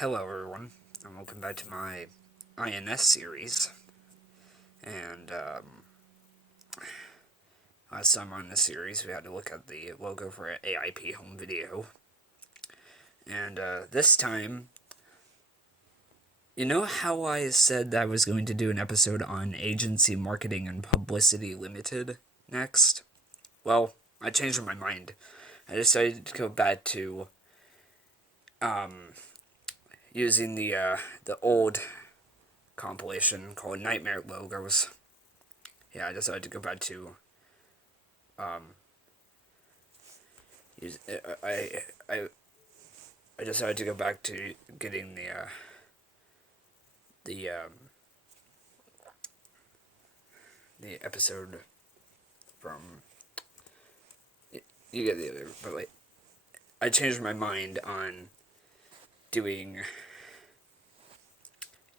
Hello everyone, and welcome back to my INS series. And last time on this series, we had to look at the logo for AIP home video. And this time, you know how I said that I was going to do an episode on Agency Marketing and Publicity Limited next? Well, I changed my mind. I decided to go back to using the old compilation called Nightmare Logos. Yeah, I decided to go back to I decided to go back to getting the episode from you get the other, but like I changed my mind on doing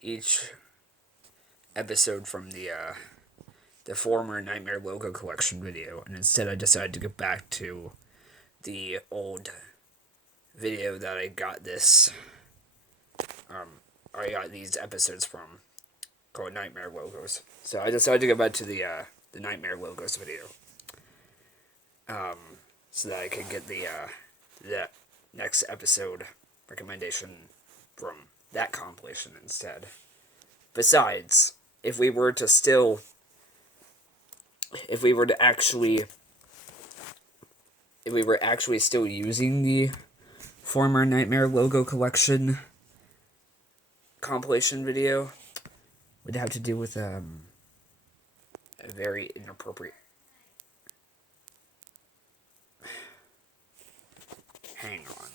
each episode from the former Nightmare Logo Collection video, and instead I decided to go back to the old video that I got these episodes from, called Nightmare Logos. So I decided to go back to the Nightmare Logos video, so that I could get the next episode recommendation from that compilation instead. Besides, if we were actually still using the former Nightmare Logo Collection compilation video, we'd have to deal with a very inappropriate. Hang on.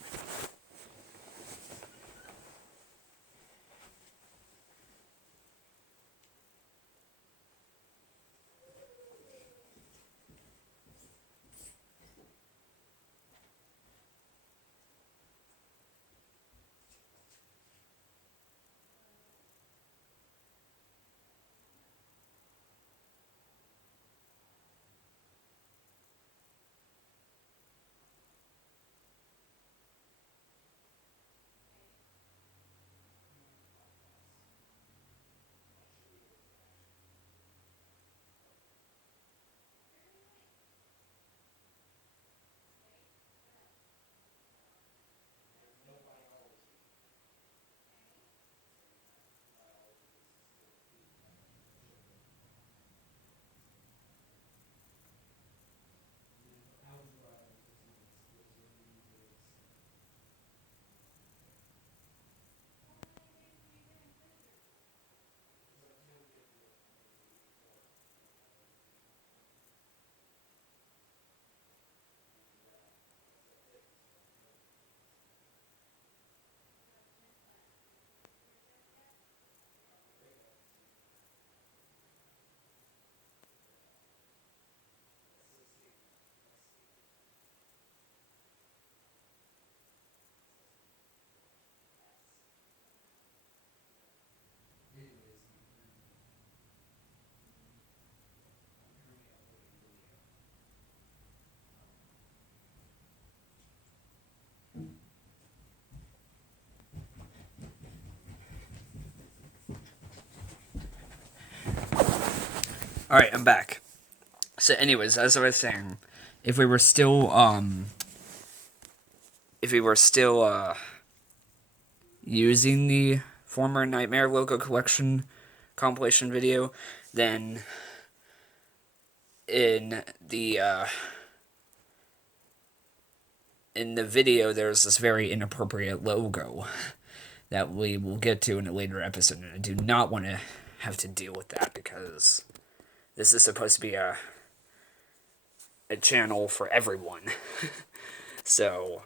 Alright, I'm back. So anyways, as I was saying, if we were still using the former Nightmare Logo Collection compilation video, then in the video there's this very inappropriate logo that we will get to in a later episode, and I do not want to have to deal with that because this is supposed to be a channel for everyone. So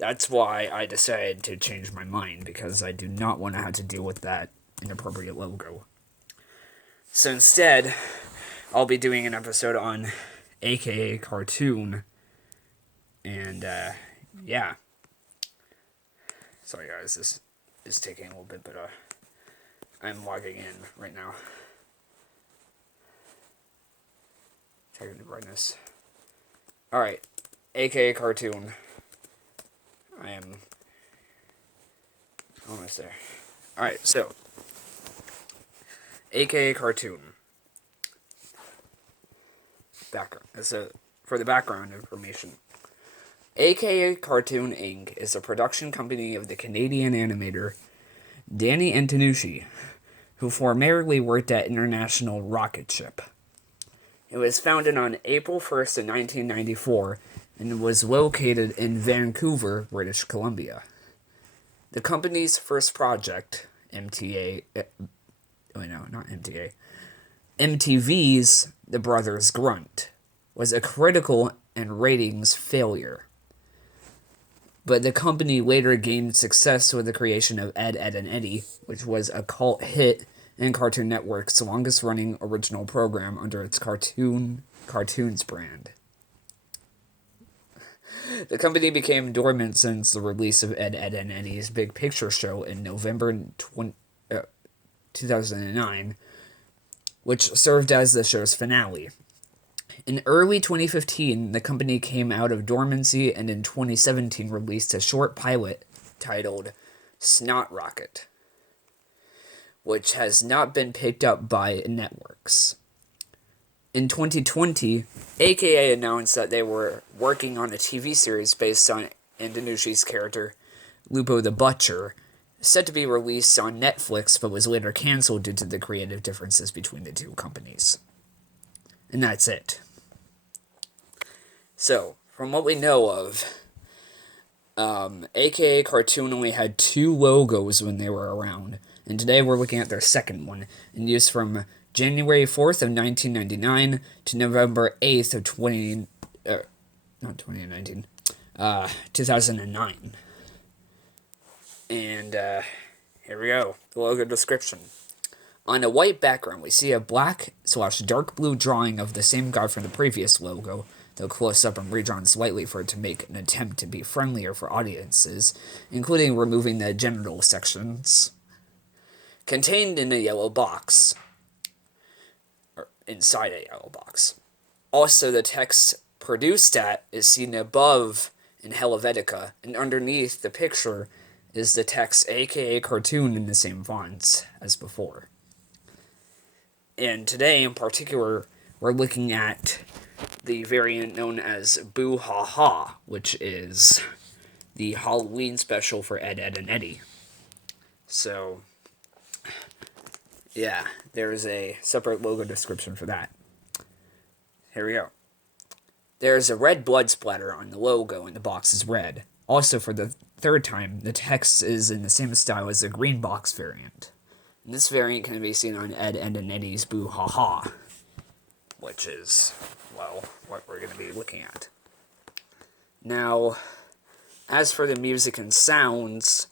that's why I decided to change my mind, because I do not want to have to deal with that inappropriate logo. So instead, I'll be doing an episode on A.K.A. cartoon, and yeah. Sorry guys, this is taking a little bit, but I'm logging in right now. Checking the brightness. Alright, A.K.A. cartoon. Almost there. Alright, so A.K.A. cartoon. Background. So, for the background information, A.K.A. Cartoon Inc. is a production company of the Canadian animator Danny Antonucci, who formerly worked at International Rocket Ship. It was founded on April 1st of 1994 and was located in Vancouver, British Columbia. The company's first project, MTV's The Brothers Grunt, was a critical and ratings failure. But the company later gained success with the creation of Ed, Edd and Eddy, which was a cult hit and Cartoon Network's longest-running original program under its Cartoons brand. The company became dormant since the release of Ed, Edd and Eddy's Big Picture Show in November 2009, which served as the show's finale. In early 2015, the company came out of dormancy and in 2017 released a short pilot titled Snot Rocket, which has not been picked up by networks. In 2020, A.K.A. announced that they were working on a TV series based on Antonucci's character, Lupo the Butcher, set to be released on Netflix but was later canceled due to the creative differences between the two companies. And that's it. So, from what we know of, A.K.A. Cartoon only had 2 logos when they were around, and today we're looking at their second one, in use from January 4th of 1999 to November 8th of 2009. And, here we go. The logo description. On a white background, we see a black/dark blue drawing of the same guy from the previous logo, though close up and redrawn slightly for it to make an attempt to be friendlier for audiences, including removing the genital sections. Contained in a yellow box. Or inside a yellow box. Also, the text produced at is seen above in Helvetica, and underneath the picture is the text A.K.A. Cartoon in the same fonts as before. And today, in particular, we're looking at the variant known as Boo Ha Ha, which is the Halloween special for Ed, Edd and Eddy. So, yeah, there's a separate logo description for that. Here we go. There's a red blood splatter on the logo, and the box is red. Also, for the third time, the text is in the same style as the green box variant. And this variant can be seen on Ed, Edd and Eddy's Boo Ha Ha, which is, well, what we're going to be looking at. Now, as for the music and sounds,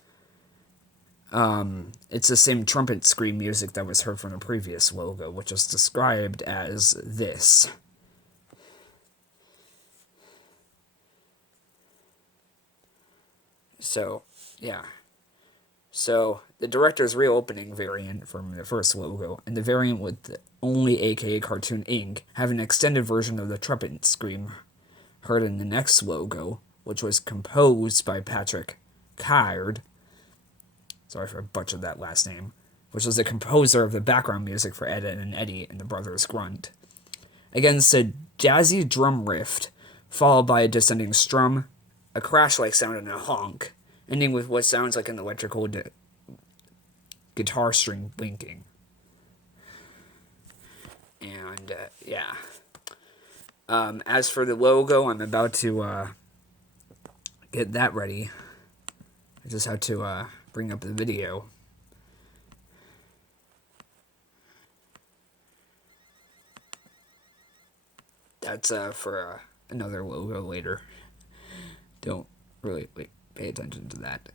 it's the same trumpet scream music that was heard from the previous logo, which is described as this. So, yeah. So, the director's reopening variant from the first logo, and the variant with only A.K.A. Cartoon Inc. have an extended version of the trumpet scream heard in the next logo, which was composed by Patrick Caird. Sorry if I butchered that last name. Which was the composer of the background music for Ed, Edd and Eddy and the Brothers Grunt. Against a jazzy drum riff, followed by a descending strum, a crash-like sound, and a honk, ending with what sounds like an electrical guitar string blinking. And, yeah. As for the logo, I'm about to get that ready. I just have to bring up the video. That's for another logo later. Don't really pay attention to that.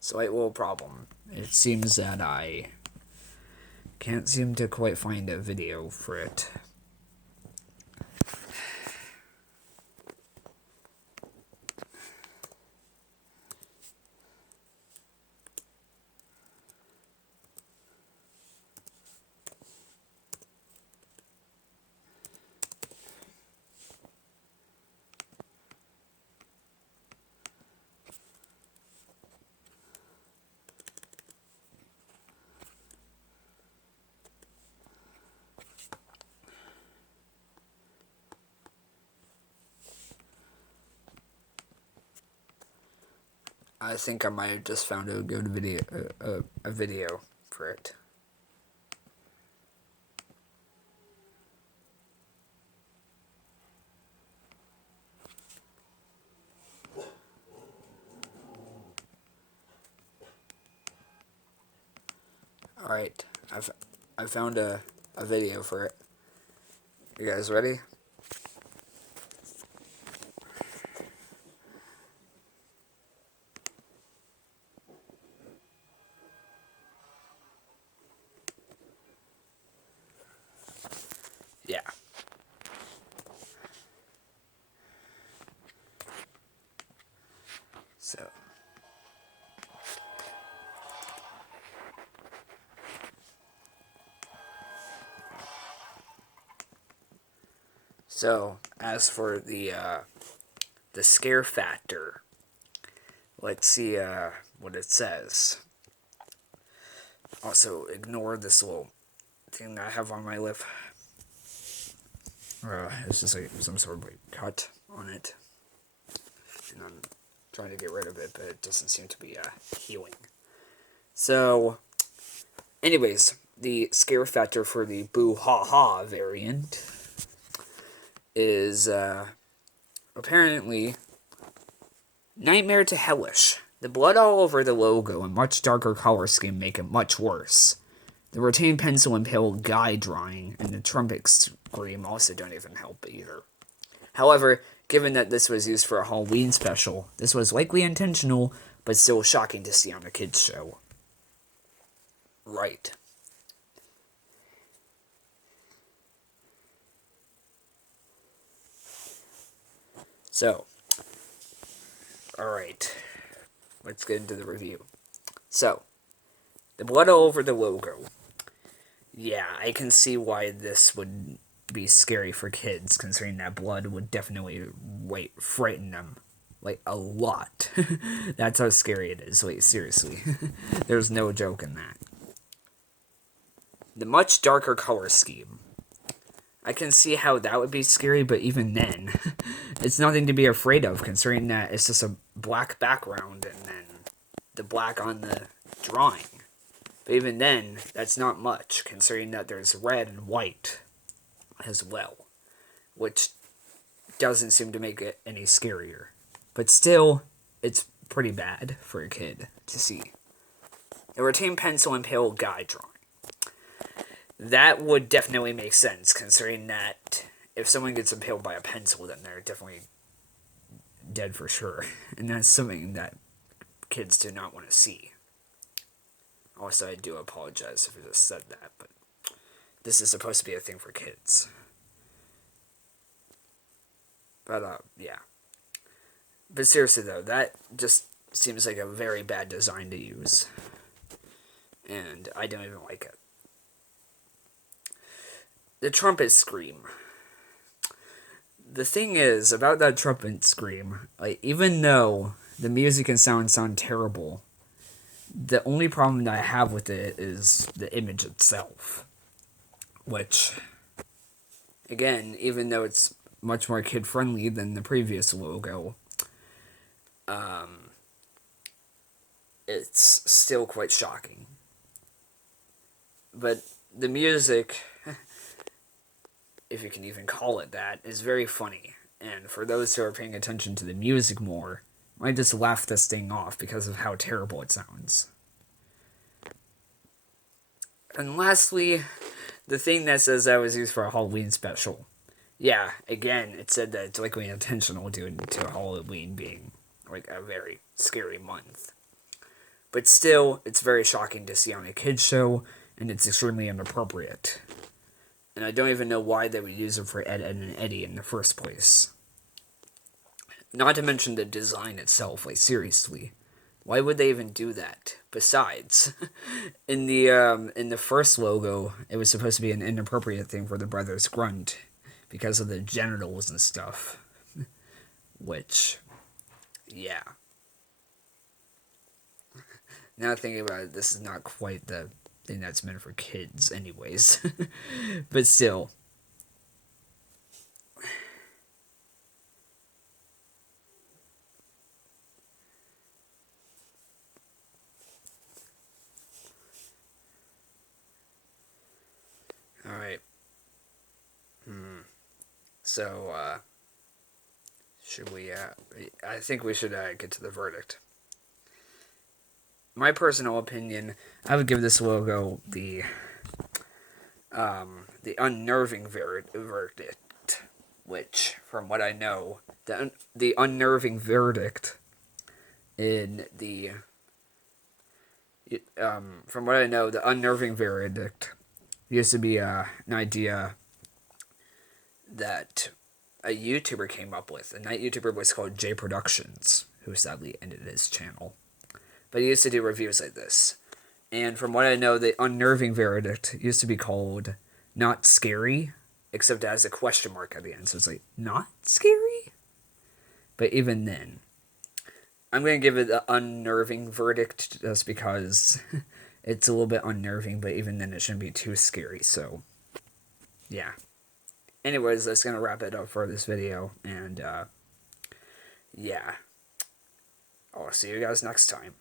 Slight little problem. It seems that I can't seem to quite find a video for it. I think I might have just found a good video, a video for it. Alright, I found a video for it. You guys ready? Yeah. So as for the scare factor, let's see what it says. Also, ignore this little thing that I have on my lip. It's just like some sort of like cut on it, and I'm trying to get rid of it, but it doesn't seem to be healing. So, anyways, the scare factor for the boo ha ha variant is apparently nightmare to hellish. The blood all over the logo and much darker color scheme make it much worse. The retained pencil and pale guide drawing and the trumpet scream also don't even help either. However, given that this was used for a Halloween special, this was likely intentional, but still shocking to see on a kids' show. Right. So, alright, let's get into the review. So, the blood all over the logo. Yeah, I can see why this would be scary for kids, considering that blood would definitely frighten them. Like, a lot. That's how scary it is. Like, seriously. There's no joke in that. The much darker color scheme. I can see how that would be scary, but even then, it's nothing to be afraid of, considering that it's just a black background and then the black on the drawing. But even then, that's not much, considering that there's red and white as well, which doesn't seem to make it any scarier. But still, it's pretty bad for a kid to see. The retained pencil and pale guide drawing. That would definitely make sense, considering that if someone gets impaled by a pencil, then they're definitely dead for sure. And that's something that kids do not want to see. Also, I do apologize if I just said that, but this is supposed to be a thing for kids. But, yeah. But seriously, though, that just seems like a very bad design to use. And I don't even like it. The trumpet scream. The thing is, about that trumpet scream, like, even though the music and sound terrible, the only problem that I have with it is the image itself. Which, again, even though it's much more kid-friendly than the previous logo, it's still quite shocking. But the music, if you can even call it that, is very funny. And for those who are paying attention to the music more, might just laugh this thing off because of how terrible it sounds. And lastly, the thing that says that was used for a Halloween special. Yeah, again, it said that it's likely intentional due to Halloween being like a very scary month. But still, it's very shocking to see on a kids show, and it's extremely inappropriate. And I don't even know why they would use it for Ed, Edd and Eddy in the first place. Not to mention the design itself, like seriously. Why would they even do that? Besides, in the first logo, it was supposed to be an inappropriate thing for the brothers Grunt because of the genitals and stuff. Which, yeah. Now thinking about it, this is not quite the thing that's meant for kids anyways. But still. So, should we, I think we should get to the verdict. My personal opinion, I would give this logo the unnerving verdict, which, from what I know, the unnerving verdict in the from what I know, the unnerving verdict used to be an idea that a YouTuber came up with. And that YouTuber was called J Productions, who sadly ended his channel. But he used to do reviews like this. And from what I know, the unnerving verdict used to be called Not Scary, except it has a question mark at the end. So it's like, not scary? But even then, I'm going to give it the unnerving verdict just because it's a little bit unnerving, but even then it shouldn't be too scary. So, yeah. Anyways, that's going to wrap it up for this video. And, yeah. I'll see you guys next time.